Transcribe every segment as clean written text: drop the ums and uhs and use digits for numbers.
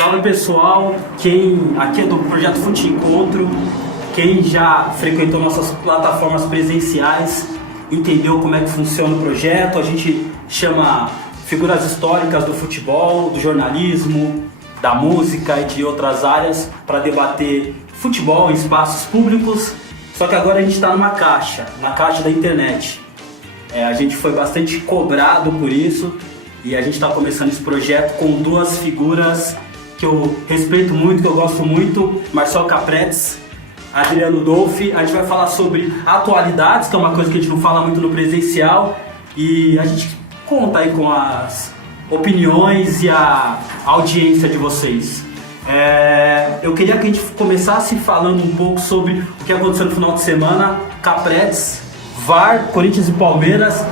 Salve pessoal, quem aqui é do Projeto Fute Encontro, quem já frequentou nossas plataformas presenciais, entendeu como é que funciona o projeto. A gente chama figuras históricas do futebol, do jornalismo, da música e de outras áreas para debater futebol em espaços públicos, só que agora a gente está na caixa da internet. A gente foi bastante cobrado por isso e a gente está começando esse projeto com duas figuras que eu respeito muito, que eu gosto muito, Marcel Capretes, Adriano Dolfi. A gente vai falar sobre atualidades, que é uma coisa que a gente não fala muito no presencial, e a gente conta aí com as opiniões e a audiência de vocês. Eu queria que a gente começasse falando um pouco sobre o que aconteceu no final de semana. Capretes, VAR, Corinthians e Palmeiras,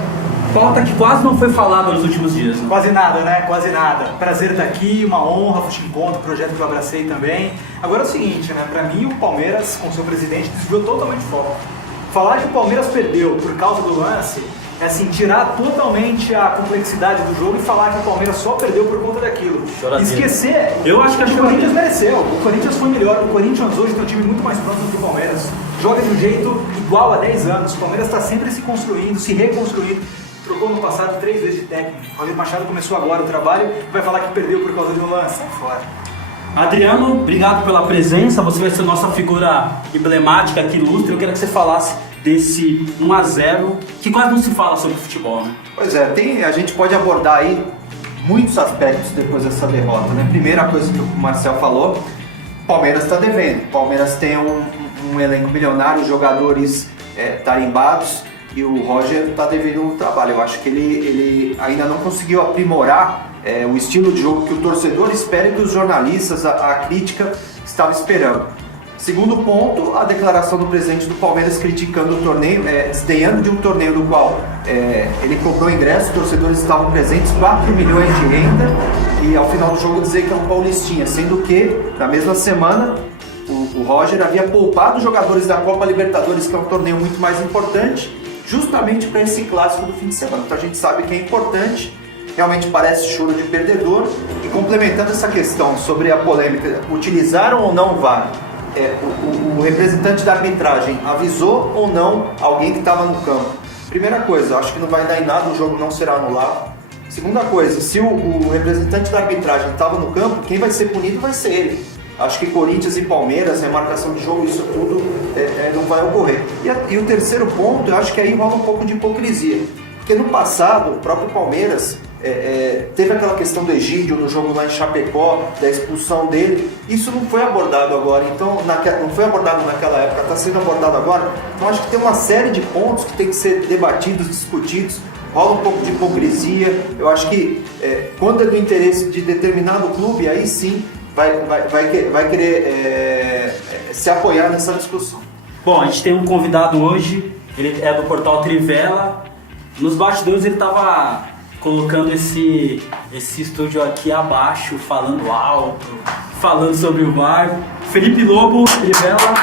pauta que quase não foi falada nos últimos dias, né? Quase nada, né? Quase nada. Prazer estar aqui, uma honra, Fute Encontro, projeto que eu abracei também. Agora é o seguinte, né? Pra mim o Palmeiras, com seu presidente, desviou totalmente o foco. Falar que o Palmeiras perdeu por causa do lance é assim, tirar totalmente a complexidade do jogo e falar que o Palmeiras só perdeu por conta daquilo. Esquecer. Eu acho que o Corinthians mereceu. O Corinthians foi melhor. O Corinthians hoje tem um time muito mais pronto do que o Palmeiras. Joga de um jeito igual há 10 anos. O Palmeiras está sempre se construindo, se reconstruindo. Trocou no passado 3 vezes de técnico. O Roger Machado começou agora o trabalho e vai falar que perdeu por causa de um lance. Sai fora. Adriano, obrigado pela presença. Você vai ser nossa figura emblemática aqui, ilustre. Eu queria que você falasse desse 1-0, que quase não se fala sobre futebol, né? Pois é, a gente pode abordar aí muitos aspectos depois dessa derrota, né? Primeira coisa que o Marcel falou, o Palmeiras está devendo. O Palmeiras tem um elenco milionário, jogadores tarimbados, e o Roger está devendo um trabalho. Eu acho que ele ainda não conseguiu aprimorar o estilo de jogo que o torcedor espera e que os jornalistas, a crítica, estavam esperando. Segundo ponto, a declaração do presidente do Palmeiras criticando o torneio, desdenhando de um torneio do qual ele cobrou ingresso, torcedores estavam presentes, 4 milhões de renda, e ao final do jogo dizer que é um paulistinha, sendo que na mesma semana o Roger havia poupado os jogadores da Copa Libertadores, que é um torneio muito mais importante, justamente para esse clássico do fim de semana. Então a gente sabe que é importante, realmente parece choro de perdedor. E complementando essa questão sobre a polêmica, utilizaram ou não o VAR? O representante da arbitragem avisou ou não alguém que estava no campo? Primeira coisa, acho que não vai dar em nada, o jogo não será anulado. Segunda coisa, se o representante da arbitragem estava no campo, quem vai ser punido vai ser ele. Acho que Corinthians e Palmeiras, remarcação de jogo, isso tudo não vai ocorrer. E o terceiro ponto, eu acho que aí rola um pouco de hipocrisia. Porque no passado, o próprio Palmeiras teve aquela questão do Egídio no jogo lá em Chapecó, da expulsão dele. Isso não foi abordado agora, então não foi abordado naquela época, está sendo abordado agora. Então acho que tem uma série de pontos que tem que ser debatidos, discutidos. Rola um pouco de hipocrisia. Eu acho que quando é do interesse de determinado clube, aí sim vai querer se apoiar nessa discussão. Bom, a gente tem um convidado hoje, ele é do portal Trivela. Nos bastidores ele estava colocando esse estúdio aqui abaixo, falando alto, falando sobre o VAR. Felipe Lobo, Trivela.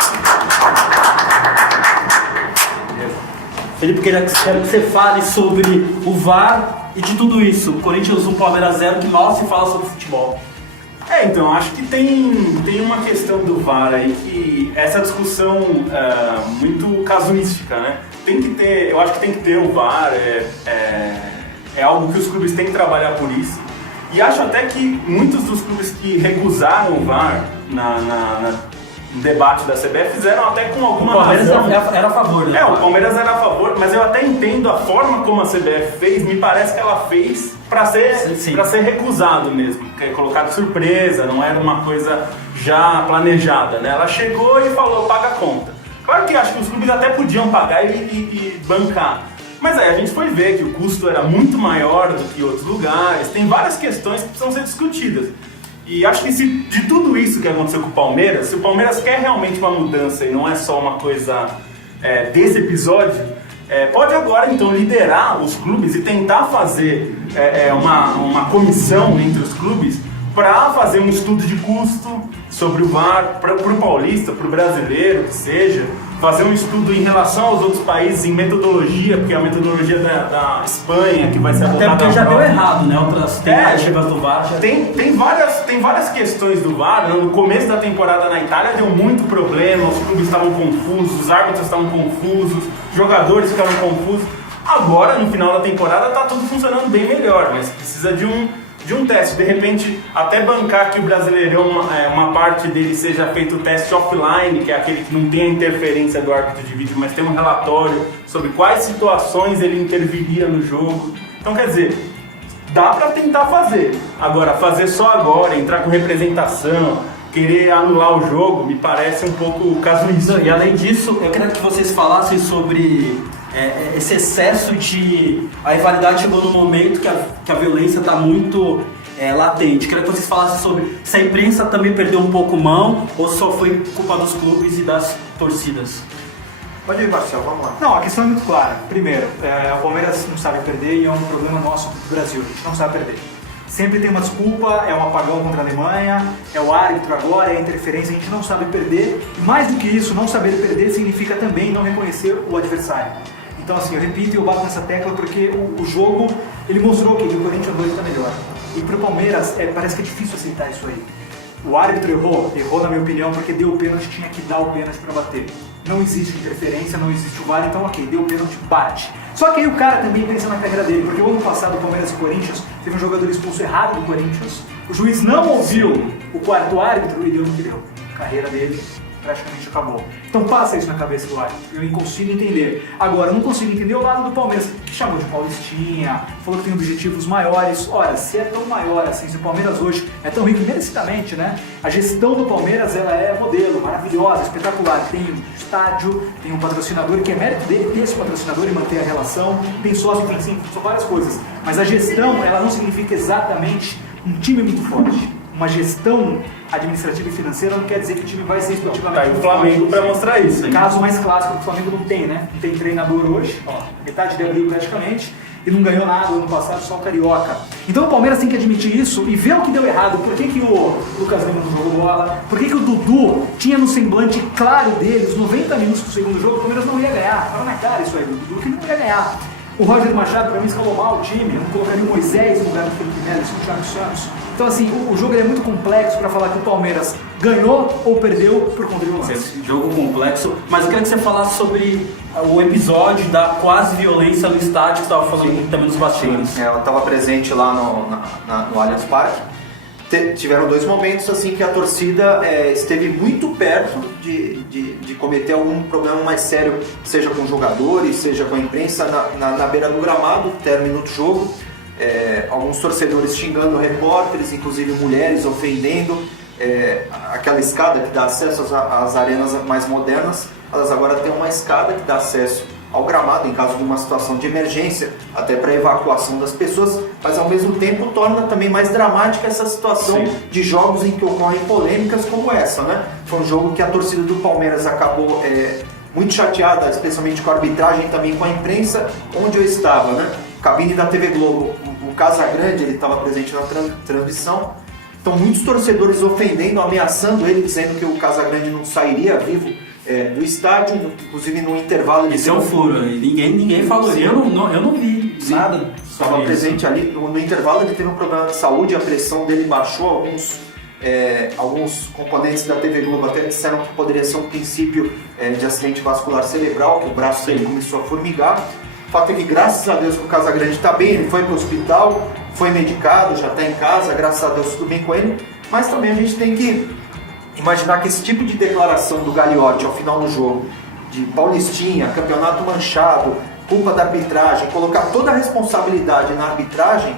Felipe, quero que você fale sobre o VAR e de tudo isso. Corinthians 1, Palmeiras 0, que mal se fala sobre futebol. Então, acho que tem uma questão do VAR aí que essa discussão muito casuística, né? Eu acho que tem que ter o VAR, é algo que os clubes têm que trabalhar por isso. E acho até que muitos dos clubes que recusaram o VAR no debate da CBF fizeram até com alguma razão. O Palmeiras era a favor, né? O Palmeiras era a favor, mas eu até entendo a forma como a CBF fez, me parece que ela fez para ser recusado mesmo, colocado surpresa, não era uma coisa já planejada, né? Ela chegou e falou, paga a conta. Claro que acho que os clubes até podiam pagar e bancar, mas aí a gente foi ver que o custo era muito maior do que outros lugares, tem várias questões que precisam ser discutidas. E acho que de tudo isso que aconteceu com o Palmeiras, se o Palmeiras quer realmente uma mudança e não é só uma coisa desse episódio, pode agora então liderar os clubes e tentar fazer uma comissão entre os clubes para fazer um estudo de custo sobre o VAR, para o paulista, para o brasileiro, que seja, fazer um estudo em relação aos outros países, em metodologia, porque a metodologia da Espanha, que vai ser Até adotada porque já deu próxima. errado, né? Outras tentativas do VAR já... Tem várias questões do VAR. No começo da temporada na Itália deu muito problema, os clubes estavam confusos, os árbitros estavam confusos, os jogadores ficaram confusos. Agora, no final da temporada, tá tudo funcionando bem melhor, mas precisa de um teste. De repente, até bancar que o Brasileirão, uma parte dele seja feito o teste offline, que é aquele que não tem a interferência do árbitro de vídeo, mas tem um relatório sobre quais situações ele interviria no jogo. Então, quer dizer, dá para tentar fazer. Agora, fazer só agora, entrar com representação, querer anular o jogo, me parece um pouco casuísta. E além disso, eu queria que vocês falassem sobre esse excesso de... A rivalidade chegou num momento que a violência está muito latente. Eu queria que vocês falassem sobre se a imprensa também perdeu um pouco mão ou só foi culpa dos clubes e das torcidas. Pode ir, Marcelo, vamos lá. Não, a questão é muito clara. Primeiro, o Palmeiras não sabe perder e é um problema nosso do Brasil, a gente não sabe perder. Sempre tem uma desculpa, é um apagão contra a Alemanha, é o árbitro agora, é a interferência, a gente não sabe perder. E mais do que isso, não saber perder significa também não reconhecer o adversário. Então assim, eu repito e eu bato nessa tecla porque o jogo, ele mostrou que o Corinthians 2 está melhor. E para o Palmeiras, parece que é difícil aceitar isso aí. O árbitro errou na minha opinião, porque deu o pênalti, tinha que dar o pênalti para bater. Não existe interferência, não existe o VAR, então ok, deu o pênalti, bate. Só que aí o cara também pensa na carreira dele, porque o ano passado o Palmeiras e o Corinthians teve um jogador expulso errado do Corinthians, o juiz não ouviu o quarto árbitro e deu no que deu. A carreira dele praticamente acabou. Então passa isso na cabeça do árbitro, eu consigo entender. Agora, eu não consigo entender o lado do Palmeiras, que chamou de Paulistinha, falou que tem objetivos maiores. Ora, se é tão maior assim, se o Palmeiras hoje é tão rico merecidamente, né? A gestão do Palmeiras, ela é modelo, maravilhosa, espetacular. Tem um estádio, tem um patrocinador, que é mérito dele ter esse patrocinador e manter a relação, tem sócio, enfim, são várias coisas. Mas a gestão, ela não significa exatamente um time muito forte. Uma gestão administrativa e financeira não quer dizer que o time vai ser esportivamente. Tá aí o Flamengo para mostrar isso. Hein? Caso mais clássico que o Flamengo não tem, né? Não tem treinador hoje, metade de abril praticamente, e não ganhou nada ano passado, só o Carioca. Então o Palmeiras tem que admitir isso e ver o que deu errado. Por que o Lucas Lima não jogou bola? Por que o Dudu tinha no semblante claro dele, os 90 minutos do segundo jogo, o Palmeiras não ia ganhar. Tava na cara isso aí, o Dudu que não ia ganhar. O Roger Machado, para mim, escalou mal o time. Eu não colocaria o Moisés no lugar do Felipe Melo, o Thiago Santos. Então, assim, o jogo é muito complexo para falar que o Palmeiras ganhou ou perdeu por conta de um lance. Jogo complexo, mas eu queria que você falasse sobre o episódio da quase violência no estádio, que você estava falando também nos bastidores. Eu estava presente lá no Allianz Parque. Tiveram dois momentos assim que a torcida esteve muito perto de cometer algum problema mais sério, seja com jogadores, seja com a imprensa, na beira do gramado, término do jogo. Alguns torcedores xingando repórteres, inclusive mulheres ofendendo. Aquela escada que dá acesso às arenas mais modernas, elas agora têm uma escada que dá acesso ao gramado em caso de uma situação de emergência, até para evacuação das pessoas, mas ao mesmo tempo torna também mais dramática essa situação de jogos em que ocorrem polêmicas como essa, né? Foi um jogo que a torcida do Palmeiras acabou muito chateada, especialmente com a arbitragem, também com a imprensa, onde eu estava, né? Cabine da TV Globo, o Casagrande, ele estava presente na transmissão, então muitos torcedores ofendendo, ameaçando ele, dizendo que o Casagrande não sairia vivo do estádio, inclusive no intervalo... Esse é um furo, ninguém falou isso, eu não vi nada. Estava presente ali, no intervalo ele teve um problema de saúde, a pressão dele baixou, alguns componentes da TV Globo até disseram que poderia ser um princípio de acidente vascular cerebral, que o braço dele começou a formigar. O fato é que, graças a Deus, o Casagrande está bem, ele foi para o hospital, foi medicado, já está em casa, graças a Deus tudo bem com ele, mas também a gente tem que imaginar que esse tipo de declaração do Gagliotti ao final do jogo, de Paulistinha, campeonato manchado, culpa da arbitragem, colocar toda a responsabilidade na arbitragem,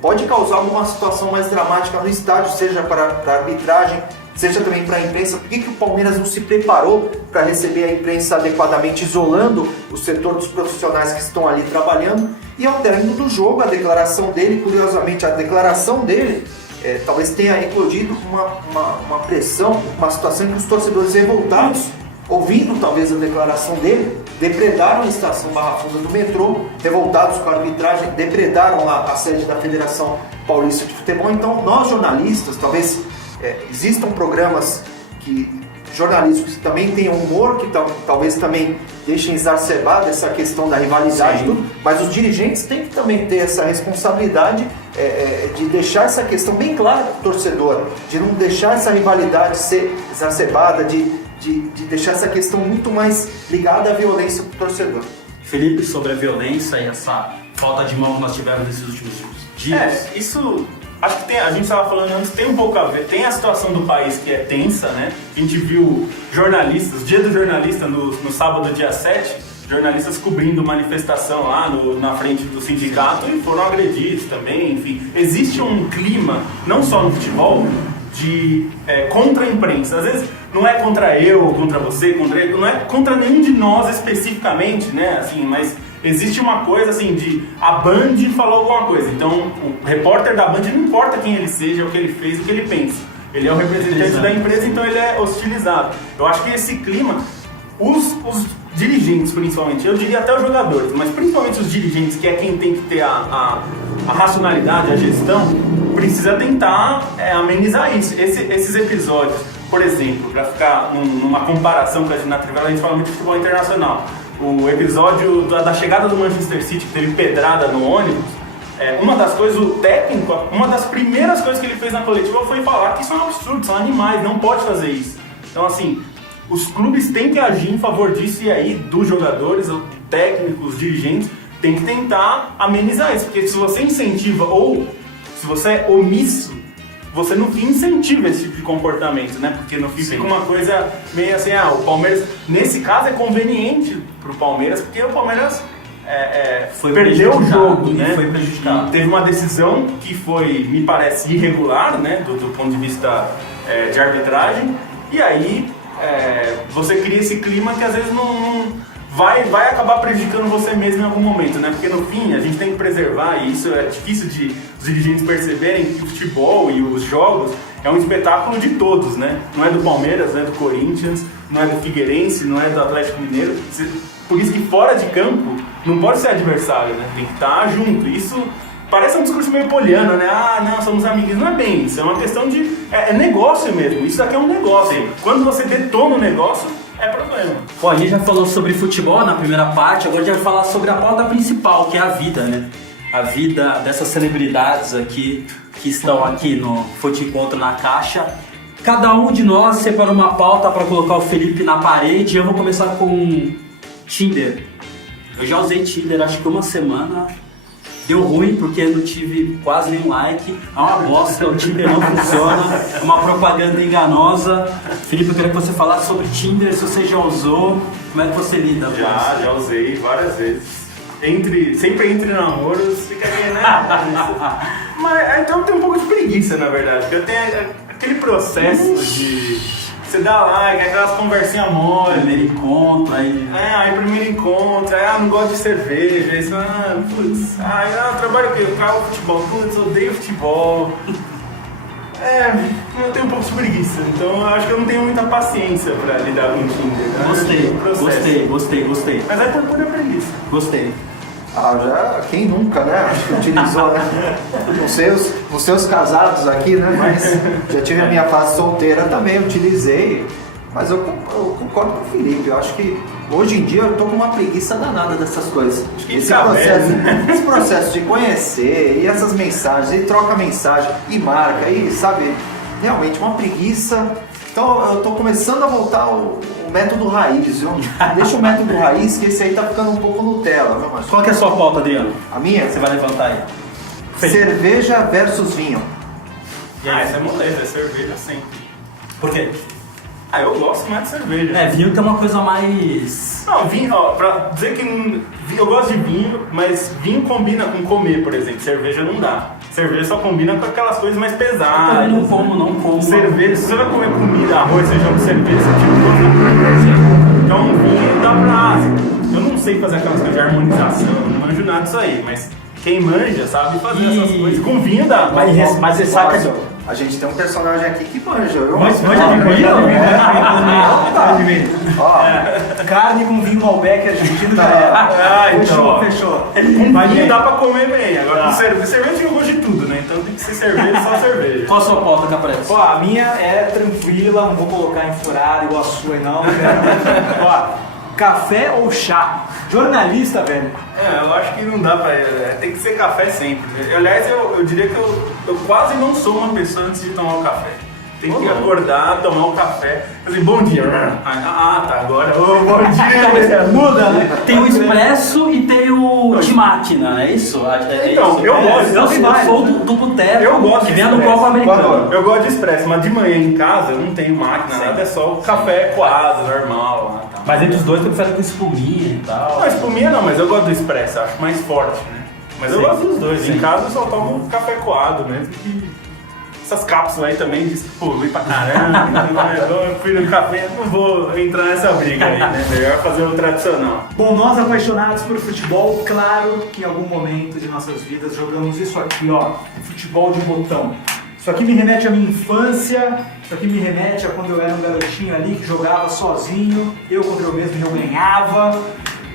pode causar alguma situação mais dramática no estádio, seja para a arbitragem, seja também para a imprensa. Por que o Palmeiras não se preparou para receber a imprensa adequadamente, isolando o setor dos profissionais que estão ali trabalhando? E ao término do jogo, a declaração dele, curiosamente, talvez tenha eclodido uma pressão, uma situação em que os torcedores revoltados, ouvindo talvez a declaração dele, depredaram a estação Barra Funda do metrô, revoltados com a arbitragem, depredaram lá a sede da Federação Paulista de Futebol. Então nós jornalistas, talvez existam programas que jornalismo que também tem humor, que talvez também deixem exacerbada essa questão da rivalidade e tudo, mas os dirigentes têm que também ter essa responsabilidade de deixar essa questão bem clara para o torcedor, de não deixar essa rivalidade ser exacerbada, de deixar essa questão muito mais ligada à violência para o torcedor. Felipe, sobre a violência e essa falta de mão que nós tivemos nesses últimos dias. Isso, acho que a gente estava falando antes, tem um pouco a ver, tem a situação do país que é tensa, né? A gente viu jornalistas, dia do jornalista no sábado, dia 7, jornalistas cobrindo manifestação lá na frente do sindicato e foram agredidos também, enfim. Existe um clima, não só no futebol, de contra a imprensa. Às vezes não é contra eu, contra você, não é contra nenhum de nós especificamente, né? Assim, mas existe uma coisa assim de a Band falou alguma coisa. Então o repórter da Band, não importa quem ele seja, o que ele fez, o que ele pensa. Ele é o representante da empresa, então ele é hostilizado. Eu acho que esse clima, os dirigentes principalmente, eu diria até os jogadores, mas principalmente os dirigentes, que é quem tem que ter a racionalidade, a gestão, precisa tentar amenizar isso. Esses episódios, por exemplo, para ficar numa comparação com a na Trivela, a gente fala muito de futebol internacional. O episódio da chegada do Manchester City, que teve pedrada no ônibus, uma das coisas, o técnico, uma das primeiras coisas que ele fez na coletiva foi falar que isso é um absurdo, são animais, não pode fazer isso. Então, assim, os clubes têm que agir em favor disso, e aí, dos jogadores, os técnicos, os dirigentes, tem que tentar amenizar isso, porque se você incentiva ou se você é omisso, você no fim incentiva esse tipo de comportamento, né? Porque no fim fica uma coisa meio assim, o Palmeiras, nesse caso é conveniente pro Palmeiras, porque o Palmeiras perdeu o jogo, né? Foi prejudicado. E teve uma decisão que foi, me parece, irregular, né? Do ponto de vista de arbitragem, e aí você cria esse clima que às vezes não vai acabar prejudicando você mesmo em algum momento, né? Porque no fim a gente tem que preservar, e isso é difícil de os dirigentes perceberem, que o futebol e os jogos é um espetáculo de todos, né? Não é do Palmeiras, não é do Corinthians, não é do Figueirense, não é do Atlético Mineiro. Por isso que fora de campo não pode ser adversário, né? Tem que estar junto. Isso parece um discurso meio poliano, né? Não, somos amigos. Não é bem isso, é uma questão de... É negócio mesmo, isso daqui é um negócio. Sim. Quando você detona o negócio, é problema. Bom, a gente já falou sobre futebol na primeira parte, agora a gente vai falar sobre a pauta principal, que é a vida, né? A vida dessas celebridades aqui, que estão aqui no Fute Encontro na Caixa. Cada um de nós separou uma pauta para colocar o Felipe na parede. Eu vou começar com Tinder. Eu já usei Tinder, acho que uma semana. Deu ruim porque não tive quase nenhum like. É uma bosta, o Tinder não funciona. É uma propaganda enganosa. Felipe, eu queria que você falasse sobre Tinder, se você já usou, como é que você lida com isso? Já usei várias vezes. Sempre entre namoros, fica aí, né? Mas então eu tenho um pouco de preguiça, na verdade. Porque eu tenho aquele processo de você dá like, aquelas conversinhas mole. Primeiro encontro, aí primeiro encontro, aí não gosto de cerveja, aí você, trabalho aqui, eu cago futebol, odeio futebol. Eu tenho um pouco de preguiça, então eu acho que eu não tenho muita paciência pra lidar com o Tinder. Né? Gostei. Mas é por pura preguiça. Gostei. Já quem nunca, né? Acho que utilizou, né? Os seus casados aqui, né? Mas já tive a minha fase solteira também, utilizei. Mas eu concordo com o Felipe, eu acho que hoje em dia eu tô com uma preguiça danada dessas coisas. Esse processo de conhecer, e essas mensagens, e troca mensagem, e marca, e sabe, realmente uma preguiça. Então eu tô começando a voltar o método raiz, viu? Deixa o método raiz, que esse aí tá ficando um pouco Nutella, viu, Marcelo? Qual que é a sua pauta, Adriano? A minha? Você vai levantar aí. Cerveja versus vinho. Essa é moleza, é cerveja sempre. Por quê? Eu gosto mais de cerveja. Vinho tem uma coisa mais... Não, vinho, pra dizer que eu gosto de vinho, mas vinho combina com comer, por exemplo. Cerveja não dá. Cerveja só combina com aquelas coisas mais pesadas. Eu não como. Cerveja, se você vai comer comida, arroz, feijão com cerveja, você tipo... Então vinho dá pra... Eu não sei fazer aquelas coisas de harmonização, não manjo nada disso aí, mas quem manja sabe fazer essas coisas. Com vinho dá. Mas você sabe que A gente tem um personagem aqui que manja. Manja de vinho? Ó, carne com vinho Malbec argentino já era. Fechou. Não dá pra comer bem. Agora com cerveja tem o gosto de tudo, né? Então tem que ser cerveja, só cerveja. Qual a sua pauta, Caprese? Ó, a minha é tranquila, não vou colocar em furada igual a sua aí não. Ó, café ou chá? Jornalista, velho. Eu acho que não dá pra... tem que ser café sempre. Aliás, eu diria que eu quase não sou uma pessoa antes de tomar o café. Tem que acordar, tomar o café. Assim, bom dia. Tá, agora. Bom dia. Muda, né? Tem o expresso e tem o de máquina, não é isso? Então, isso? eu gosto. Eu sou do boteco, Eu gosto que de vem do expresso. copo americano. Eu gosto de expresso, mas de manhã em casa eu não tenho máquina, nada, é só o café coado, normal. Tá. Mas entre os dois tem que fazer com espuminha e tal. Não, espuminha não, mas eu gosto do expresso, eu acho mais forte, né? Mas eu gosto dos dois. Sim. Em casa eu só tomo café coado mesmo. Que essas cápsulas aí também diz que ruim pra caramba. Eu prefiro café, não vou entrar nessa briga aí, né? Melhor fazer o tradicional. Bom, nós apaixonados por futebol, claro que em algum momento de nossas vidas jogamos isso aqui, ó, futebol de botão. Isso aqui me remete à minha infância, isso aqui me remete a quando eu era um garotinho ali que jogava sozinho, eu contra eu mesmo e eu ganhava.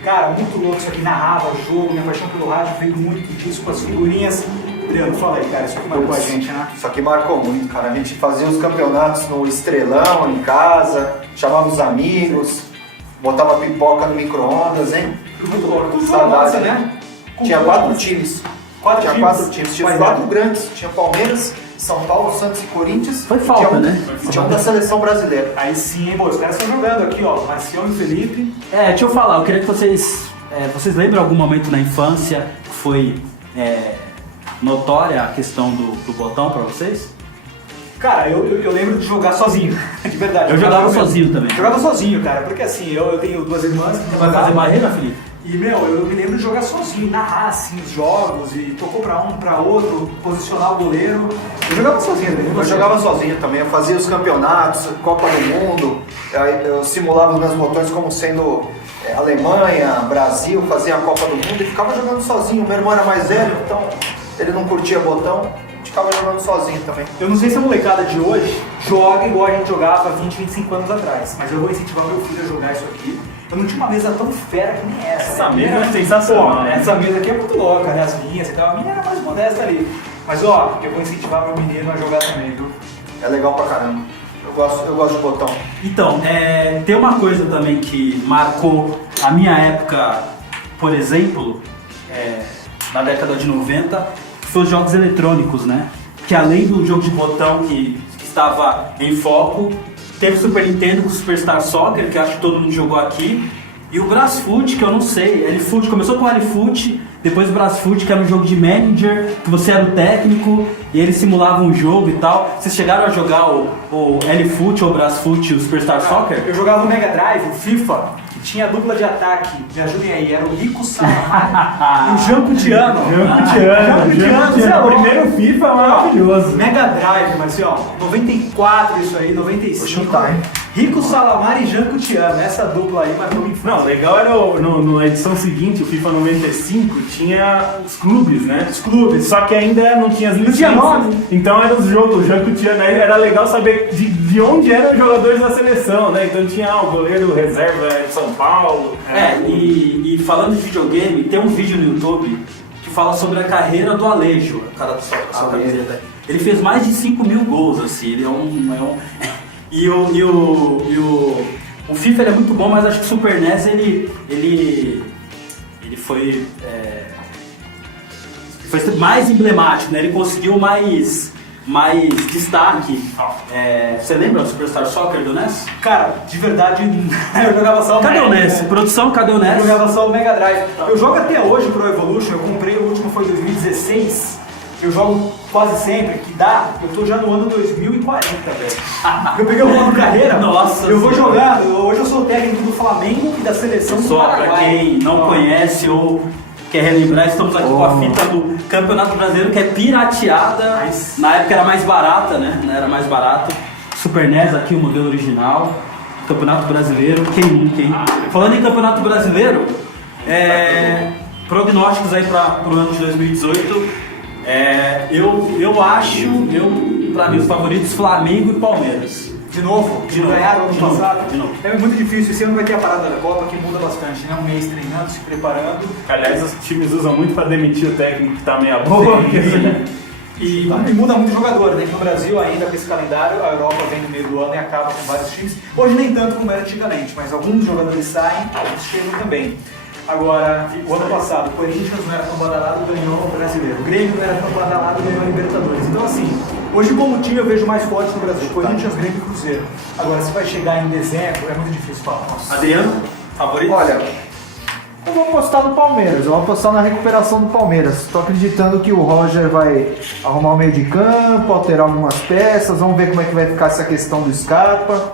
Cara, muito louco isso aqui, narrava o jogo, minha paixão pelo rádio veio muito disso, com as figurinhas. Adriano, fala aí, cara, isso aqui marcou a gente, né? Isso aqui marcou muito, cara. A gente fazia os campeonatos no Estrelão, em casa, chamava os amigos, botava pipoca no micro-ondas, hein? Muito louco. Tudo Saudade, né? Tinha 4 times. Quatro times. Tinha Quais 4 eram? grandes. Tinha Palmeiras, São Paulo, Santos e Corinthians. Foi E falta, tinha né? E tinha um da seleção brasileira. Aí sim, hein, pô, os caras estão jogando aqui, ó, Marcião e Felipe. Deixa eu falar, eu queria que vocês lembram algum momento na infância que foi notória a questão do botão pra vocês? Cara, eu lembro de jogar sozinho, de verdade. Eu jogava mesmo. sozinho também. Jogava sozinho, cara, porque assim, eu tenho 2 irmãs que Vai fazer barreira, Felipe? E, eu me lembro de jogar sozinho, narrar, assim, os jogos, e tocou pra um, pra outro, posicionar o goleiro. Eu jogava sozinho, né? Eu jogava sozinho também, eu fazia os campeonatos, Copa do Mundo, aí eu simulava os meus botões como sendo Alemanha, Brasil, fazia a Copa do Mundo e ficava jogando sozinho. Meu irmão era mais velho, então ele não curtia botão, a gente ficava jogando sozinho também. Eu não sei se a molecada de hoje joga igual a gente jogava 20, 25 anos atrás, mas eu vou incentivar meu filho a jogar isso aqui. Eu não tinha uma mesa tão fera que nem essa. Essa né? mesa é sensacional, Pô, né? essa mesa aqui é muito louca, né? As linhas e tal. A minha era mais modesta ali. Mas ó, eu vou incentivar meu menino a jogar também, viu? É legal pra caramba. Eu gosto de botão. Então, tem uma coisa também que marcou a minha época, por exemplo, na década de 90, que foi os jogos eletrônicos, né? Que além do jogo de botão que estava em foco, teve o Super Nintendo com o Superstar Soccer, que acho que todo mundo jogou aqui, e o Brasfoot, que eu não sei, L-Foot, começou com o L-Foot, depois o Brasfoot, que era um jogo de manager, que você era o técnico, e eles simulavam um jogo e tal. Vocês chegaram a jogar o L-Foot ou o Brasfoot, o Superstar Soccer? Eu jogava no Mega Drive, o FIFA, que tinha a dupla de ataque, me ajudem aí, era o Rico Salamari e o Janko Tiano. O primeiro FIFA é maravilhoso. Mega Drive, mas assim, ó, 94 isso aí, 95. Vou chutar, hein? Rico Salamari e Janko Tiano, essa dupla aí marcou minha infância. Não, legal era na edição seguinte, o FIFA 95, tinha os clubes, né? Os clubes. Só que ainda não tinha as Não tinha licenças. nome. Então era os jogos, o Janko tinha, né? Era legal saber de onde eram os jogadores da seleção, né? Então tinha o goleiro reserva de São Paulo. E falando de videogame, tem um vídeo no YouTube que fala sobre a carreira do Alejo, o cara do sua camiseta. Ele fez mais de 5.000 gols, assim, ele o FIFA ele é muito bom, mas acho que o Super NES ele foi mais emblemático, né? Ele conseguiu mais destaque. Você lembra do Superstar Soccer do NES? Cara, de verdade, eu jogava só o Cadê o Mega, NES? né? Produção, cadê o Eu NES? jogava só o Mega Drive. Eu jogo até hoje Pro Evolution, eu comprei, o último foi em 2016. Eu jogo quase sempre, que dá, eu tô já no ano 2040, velho. Eu peguei o modo carreira, Nossa eu vou Senhora. jogando, hoje eu sou técnico do Flamengo e da seleção do Só Paraguai. pra quem não conhece ou quer relembrar, estamos aqui com a fita do Campeonato Brasileiro, que é pirateada. Na época era mais barata, né? Era mais barato. Super NES aqui, o modelo original. Campeonato Brasileiro, quem nunca, hein? Falando em Campeonato Brasileiro, prognósticos aí para o ano de 2018. Eu para mim, os favoritos Flamengo e Palmeiras. De novo? De novo. Ganharam ano De novo. passado? De novo. É muito difícil. Esse ano vai ter a parada da Copa, que muda bastante, né? Um mês treinando, se preparando. Aliás, os times usam muito pra demitir o técnico que tá meia boca. E muda muito o jogador, né? Que no Brasil ainda com esse calendário, a Europa vem no meio do ano e acaba com vários times. Hoje nem tanto como era antigamente, mas alguns jogadores saem, outros chegam também. Agora, o ano passado, o Corinthians não era tão badalado, ganhou o Brasileiro. O Grêmio não era tão badalado, ganhou a Libertadores. Então assim, hoje como time eu vejo mais forte no Brasil, Corinthians, Grêmio e Cruzeiro. Agora, se vai chegar em dezembro, é muito difícil falar. Nossa. Adriano, favorito? Olha, eu vou apostar no Palmeiras, eu vou apostar na recuperação do Palmeiras. Estou acreditando que o Roger vai arrumar o meio de campo, alterar algumas peças, vamos ver como é que vai ficar essa questão do Scarpa.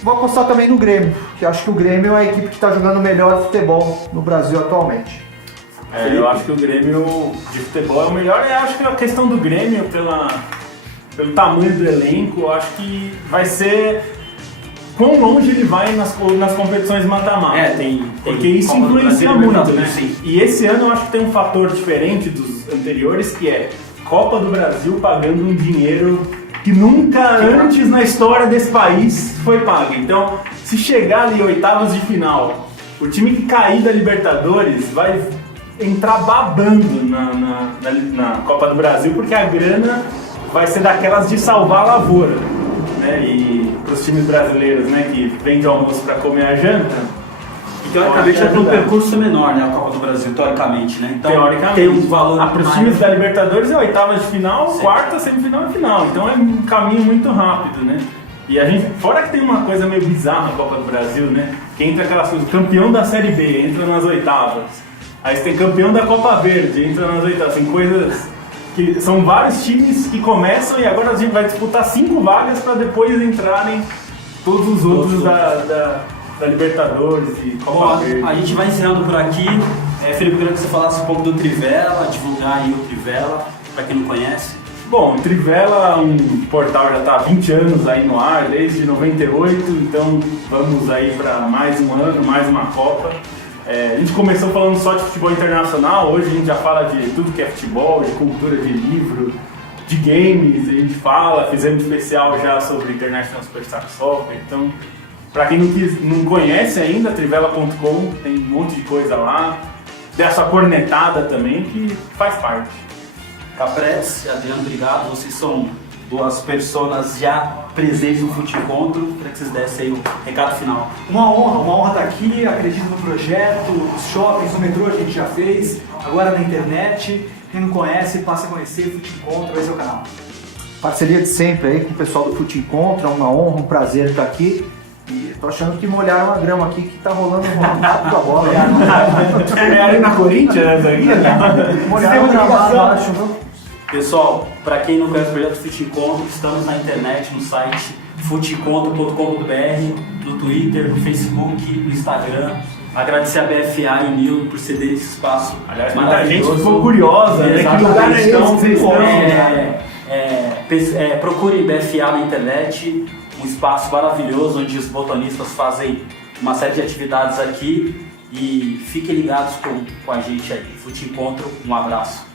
Vou apostar também no Grêmio, que acho que o Grêmio é a equipe que está jogando melhor futebol no Brasil atualmente. Eu acho que o Grêmio de futebol é o melhor, e acho que a questão do Grêmio, pelo tamanho do elenco, eu acho que vai ser quão longe ele vai nas competições mata-mata. Porque isso Copa do influencia Brasil, muito, né? sim. E esse ano eu acho que tem um fator diferente dos anteriores, que é Copa do Brasil pagando um dinheiro que nunca antes na história desse país foi pago. Então, se chegar ali oitavas de final, o time que cair da Libertadores vai entrar babando na Copa do Brasil, porque a grana vai ser daquelas de salvar a lavoura, né? E para os times brasileiros, né, que vêm de almoço para comer a janta, E teoricamente vai ter um percurso menor, né? A Copa do Brasil, teoricamente, né? Então teoricamente, tem um valor para os mais- times da Libertadores é oitavas de final, Sim. quarta, semifinal e final. Então é um caminho muito rápido, né? E a gente, fora que tem uma coisa meio bizarra na Copa do Brasil, né? Que entra aquelas coisas, campeão da Série B, entra nas oitavas. Aí você tem campeão da Copa Verde, entra nas oitavas. Tem coisas que são vários times que começam e agora a gente vai disputar 5 vagas para depois entrarem todos os outros da Libertadores e Copa Bom, Verde. a gente vai encerrando por aqui. Felipe, eu queria que você falasse um pouco do Trivela, divulgar aí o Trivela, para quem não conhece. Bom, o Trivela, um portal já está há 20 anos aí no ar, desde 98, então vamos aí para mais um ano, mais uma Copa. A gente começou falando só de futebol internacional, hoje a gente já fala de tudo que é futebol, de cultura de livro, de games, a gente fala, fizemos especial já sobre International Superstar Soccer, então para quem não conhece ainda, trivela.com, tem um monte de coisa lá, dessa cornetada também que faz parte. Capretes e Adriano, obrigado. Vocês são duas personas já presentes no Fute Encontro. Queria que vocês dessem aí o recado final. Uma honra estar aqui, acredito no projeto, os shoppings, o metrô a gente já fez, agora na internet. Quem não conhece, passa a conhecer, Fute Encontro, esse é o canal. Parceria de sempre aí com o pessoal do Fute Encontro, é uma honra, um prazer estar aqui. E tô achando que molharam a grama aqui, que tá rolando rápido a bola. É ali na Corinthians, aqui? Molharam a grama lá abaixo, viu? Pessoal, para quem não conhece o projeto Fute Encontro, estamos na internet, no site futeencontro.com.br, no Twitter, no Facebook, no Instagram. Agradecer a BFA e o Nilo por ceder esse espaço. Aliás, muita gente maravilhoso. ficou curiosa, né? Que lugar é esse? Vocês estão? Procurem BFA na internet, um espaço maravilhoso onde os botonistas fazem uma série de atividades aqui e fiquem ligados com a gente aí. Fute Encontro, um abraço.